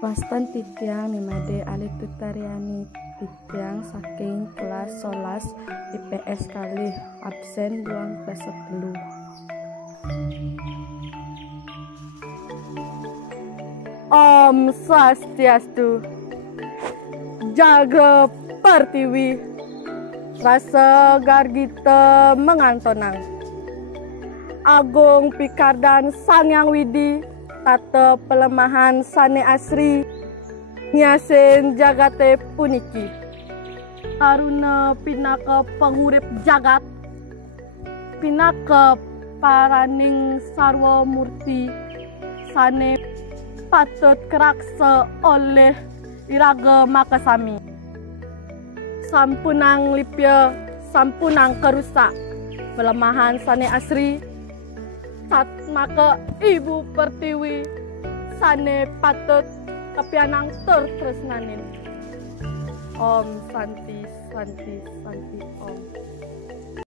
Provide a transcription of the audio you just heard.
Wastan titiang nimade alit tutariani titiang saking kelas 11 IPS kali absen 2+10. Om Swastiastu, jaga pertiwi, rasa gargita mengantonang, agung pikardan sang yang widi, tata pelemahan sane asri, nyasen jagate puniki, aruna pinaka pengurip jagat, pinaka paraning sarwa murti, sane patut keraksa oleh iraga makasami. Sampunang lipya, sampunang kerusak, pelemahan sane asri, sat maka ibu pertiwi, sane patut kepianang tertresnanin. Om Santi Santi Santi Om.